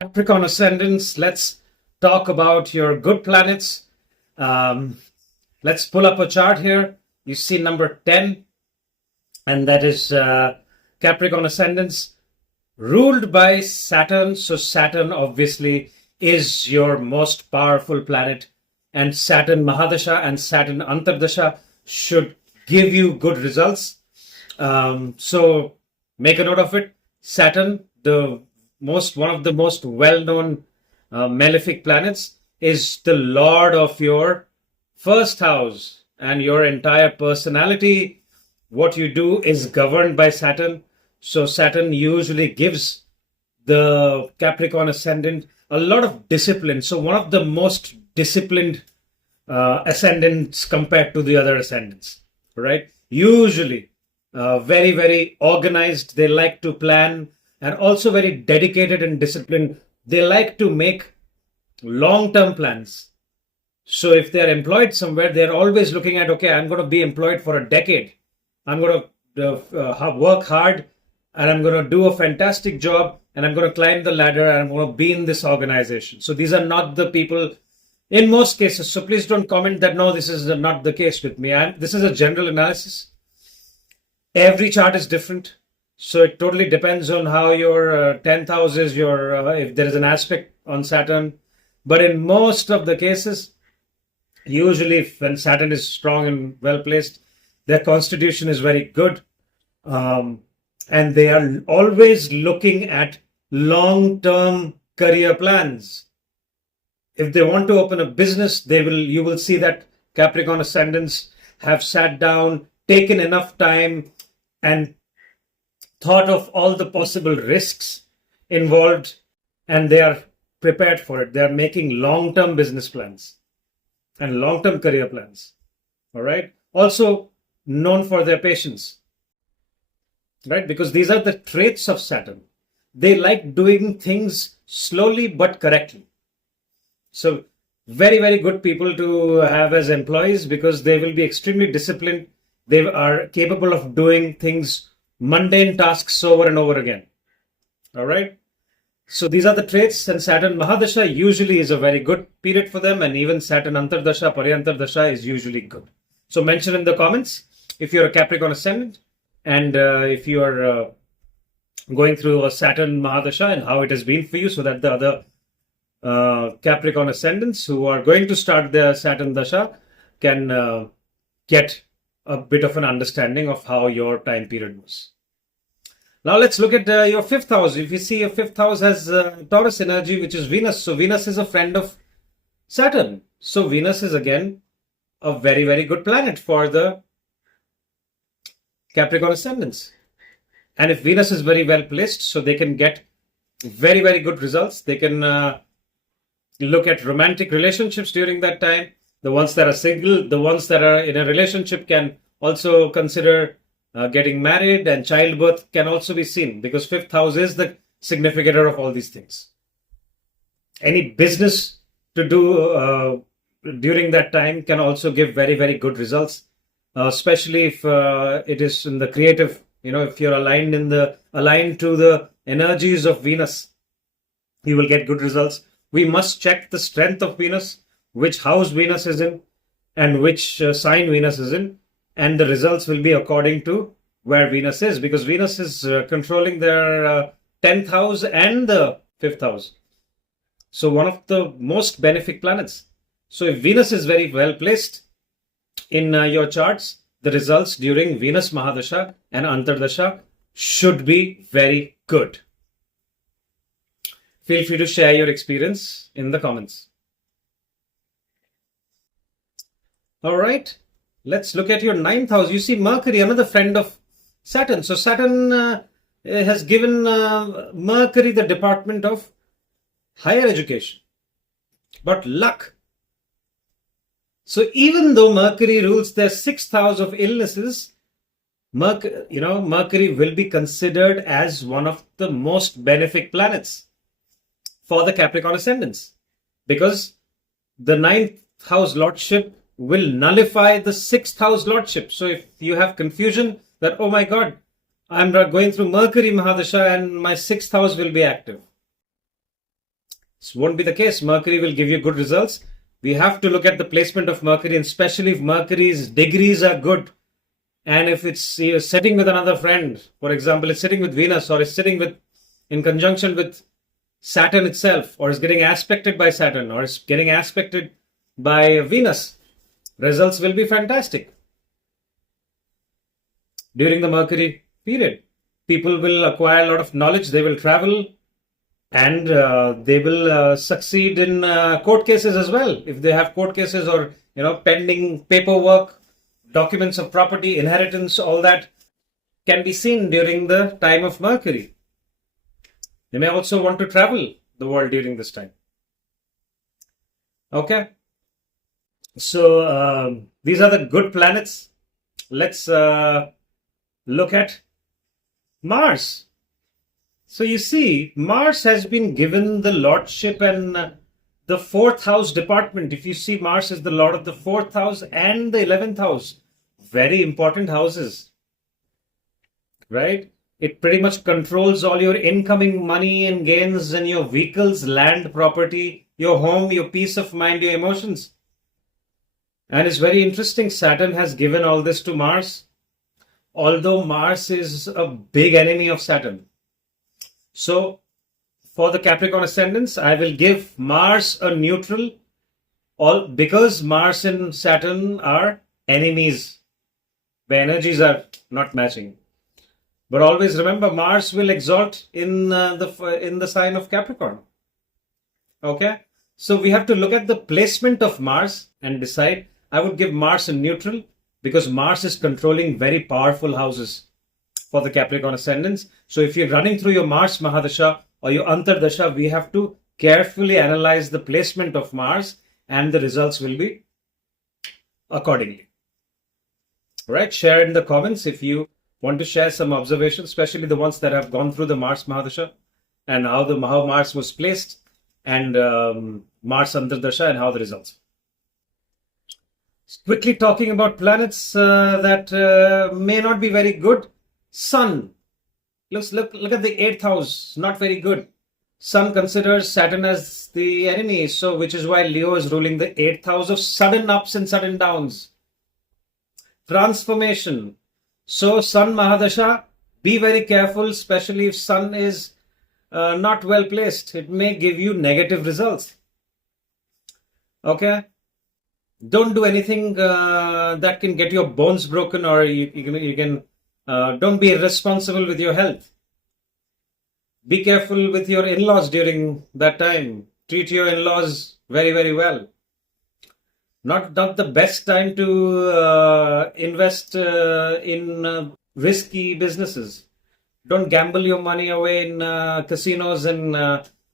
Capricorn Ascendants, let's talk about your good planets. Um, let's pull up a chart here. You see number 10, and that is Capricorn Ascendants ruled by Saturn. So, Saturn obviously is your most powerful planet, and Saturn Mahadasha and Saturn Antardasha should give you good results. So, make a note of it. Saturn, one of the most well-known malefic planets, is the lord of your first house, and your entire personality, what you do, is governed by Saturn. So Saturn usually gives the Capricorn ascendant a lot of discipline. So one of the most disciplined ascendants compared to the other ascendants, right? Usually very, very organized. They like to plan, and also very dedicated and disciplined. They like to make long-term plans. So if they're employed somewhere, they're always looking at, okay, I'm going to be employed for a decade. I'm going to work hard, and I'm going to do a fantastic job, and I'm going to climb the ladder, and I'm going to be in this organization. So these are not the people in most cases. So please don't comment that, no, this is not the case with me. This is a general analysis. Every chart is different. So it totally depends on how your 10th house is, if there is an aspect on Saturn. But in most of the cases, usually when Saturn is strong and well placed, their constitution is very good. And they are always looking at long-term career plans. If they want to open a business, you will see that Capricorn ascendants have sat down, taken enough time, and thought of all the possible risks involved, and they are prepared for it. They are making long-term business plans and long-term career plans. All right. Also known for their patience, right? Because these are the traits of Saturn. They like doing things slowly but correctly. So very, very good people to have as employees, because they will be extremely disciplined. They are capable of doing things, mundane tasks, over and over again. All right. So these are the traits, and Saturn Mahadasha usually is a very good period for them, and even Saturn Antardasha, Paryantardasha is usually good. So mention in the comments if you're a Capricorn ascendant, and if you are going through a Saturn Mahadasha and how it has been for you, so that the other Capricorn ascendants who are going to start their Saturn Dasha can get a bit of an understanding of how your time period was. Now let's look at your fifth house. If you see, your fifth house has Taurus energy, which is Venus. So Venus is a friend of Saturn. So Venus is again a very, very good planet for the Capricorn ascendants. And if Venus is very well placed, so they can get very, very good results. They can look at romantic relationships during that time. The ones that are single, the ones that are in a relationship can also consider getting married, and childbirth can also be seen, because fifth house is the significator of all these things. Any business to do during that time can also give very, very good results, especially if it is in the creative. If you're aligned to the energies of Venus, you will get good results. We must check the strength of Venus, which house Venus is in, and which sign Venus is in, and the results will be according to where Venus is, because Venus is controlling their 10th house and the 5th house. So one of the most benefic planets. So if Venus is very well placed in your charts, the results during Venus Mahadasha and Antardasha should be very good. Feel free to share your experience in the comments. All right, let's look at your 9th house. You see Mercury, another friend of Saturn. So Saturn has given Mercury the department of higher education, but luck. So even though Mercury rules their 6th house of illnesses, Mercury will be considered as one of the most benefic planets for the Capricorn ascendants, because the 9th house lordship will nullify the 6th house lordship. So if you have confusion that, oh my God, I'm going through Mercury Mahadasha and my 6th house will be active, This won't be the case. Mercury will give you good results. We have to look at the placement of Mercury, and especially if Mercury's degrees are good. And if it's sitting with another friend, for example, it's sitting with Venus, or it's sitting with in conjunction with Saturn itself, or is getting aspected by Saturn, or is getting aspected by Venus, results will be fantastic. During the Mercury period, people will acquire a lot of knowledge, they will travel, and they will succeed in court cases as well. If they have court cases or pending paperwork, documents of property, inheritance, all that can be seen during the time of Mercury. They may also want to travel the world during this time. Okay, so these are the good planets. Let's look at Mars. So you see, Mars has been given the lordship and the 4th house department. If you see, Mars is the lord of the 4th house and the 11th house. Very important houses, right? It pretty much controls all your incoming money and gains and your vehicles, land, property, your home, your peace of mind, your emotions. And it's very interesting. Saturn has given all this to Mars, although Mars is a big enemy of Saturn. So for the Capricorn ascendants, I will give Mars a neutral, all because Mars and Saturn are enemies. The energies are not matching. But always remember, Mars will exalt in the sign of Capricorn. Okay, so we have to look at the placement of Mars and decide. I would give Mars a neutral because Mars is controlling very powerful houses for the Capricorn ascendants. So if you're running through your Mars Mahadasha or your Antardasha, we have to carefully analyze the placement of Mars, and the results will be accordingly. Right? Share in the comments if you want to share some observations, especially the ones that have gone through the Mars Mahadasha and how Mars was placed, and Mars Antardasha and how the results. Quickly talking about planets that may not be very good. Sun. Look at the 8th house. Not very good. Sun considers Saturn as the enemy, so which is why Leo is ruling the 8th house of sudden ups and sudden downs. Transformation. So Sun Mahadasha, be very careful, especially if Sun is not well placed. It may give you negative results. Okay? Don't do anything that can get your bones broken, or you can don't be irresponsible with your health. Be careful with your in-laws during that time. Treat your in-laws very, very well. Not the best time to invest in risky businesses. Don't gamble your money away in casinos and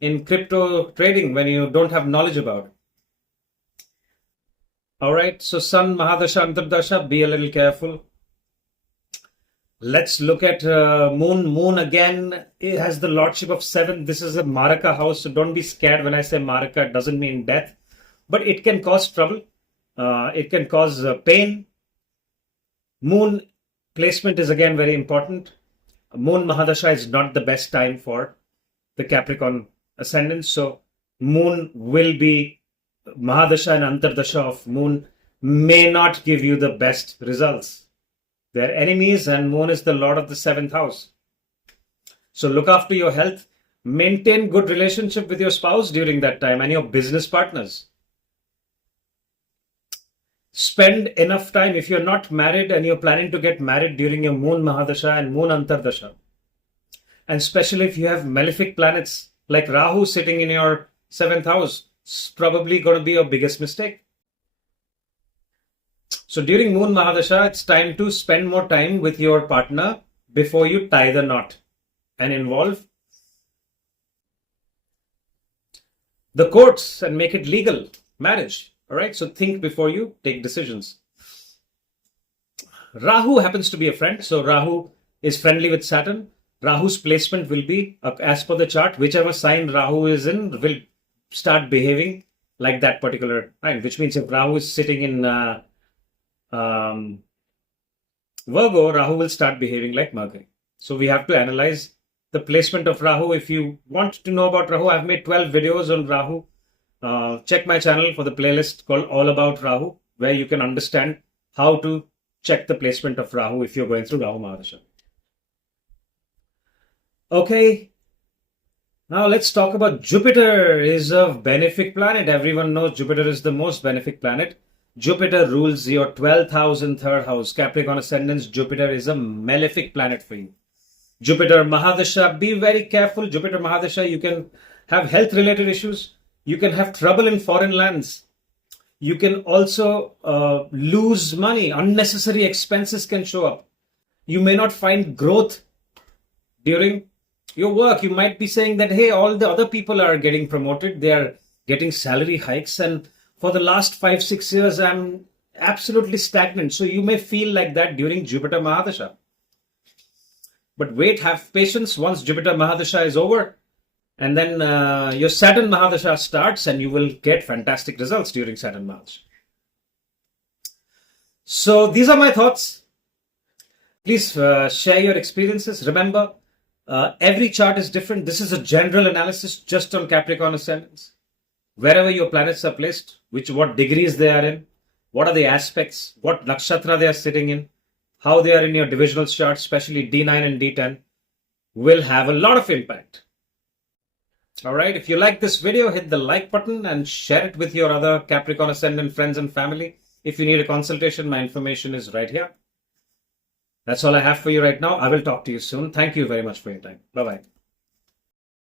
in crypto trading when you don't have knowledge about it. All right, so Sun, Mahadasha, Antardasha, be a little careful. Let's look at Moon. Moon again, it has the lordship of 7. This is a Maraka house, so don't be scared when I say Maraka. It doesn't mean death, but it can cause trouble. It can cause pain. Moon placement is again very important. Moon Mahadasha is not the best time for the Capricorn ascendant. So Moon will be, Mahadasha and Antardasha of Moon may not give you the best results. They're enemies, and Moon is the lord of the 7th house. So look after your health. Maintain good relationship with your spouse during that time and your business partners. Spend enough time, if you're not married and you're planning to get married during your Moon Mahadasha and Moon Antardasha. And especially if you have malefic planets like Rahu sitting in your 7th house, it's probably going to be your biggest mistake. So during Moon Mahadasha, it's time to spend more time with your partner before you tie the knot and involve the courts and make it legal marriage. All right, so think before you take decisions. Rahu happens to be a friend, so Rahu is friendly with Saturn. Rahu's placement will be, as per the chart, whichever sign Rahu is in will start behaving like that particular sign, which means if Rahu is sitting in Virgo, Rahu will start behaving like Mercury. So we have to analyze the placement of Rahu. If you want to know about Rahu, I've made 12 videos on Rahu. Check my channel for the playlist called All About Rahu, where you can understand how to check the placement of Rahu if you're going through Rahu Mahadasha. Okay, now let's talk about Jupiter. Is a benefic planet. Everyone knows Jupiter is the most benefic planet. Jupiter rules your 12th house and 3rd house. Capricorn ascendants, Jupiter is a malefic planet for you. Jupiter Mahadasha, be very careful. Jupiter Mahadasha, you can have health related issues. You can have trouble in foreign lands. You can also lose money. Unnecessary expenses can show up. You may not find growth during your work. You might be saying that, hey, all the other people are getting promoted. They are getting salary hikes. And for the last 5-6 years, I'm absolutely stagnant. So you may feel like that during Jupiter Mahadasha. But wait, have patience. Once Jupiter Mahadasha is over, and then your Saturn Mahadasha starts, and you will get fantastic results during Saturn Mahadasha. So these are my thoughts. Please share your experiences. Remember, every chart is different. This is a general analysis just on Capricorn ascendants. Wherever your planets are placed, what degrees they are in, what are the aspects, what nakshatra they are sitting in, how they are in your divisional chart, especially D9 and D10, will have a lot of impact. All right, if you like this video, hit the like button and share it with your other Capricorn ascendant friends and family. If you need a consultation, my information is right here. That's all I have for you right now. I will talk to you soon. Thank you very much for your time. Bye-bye.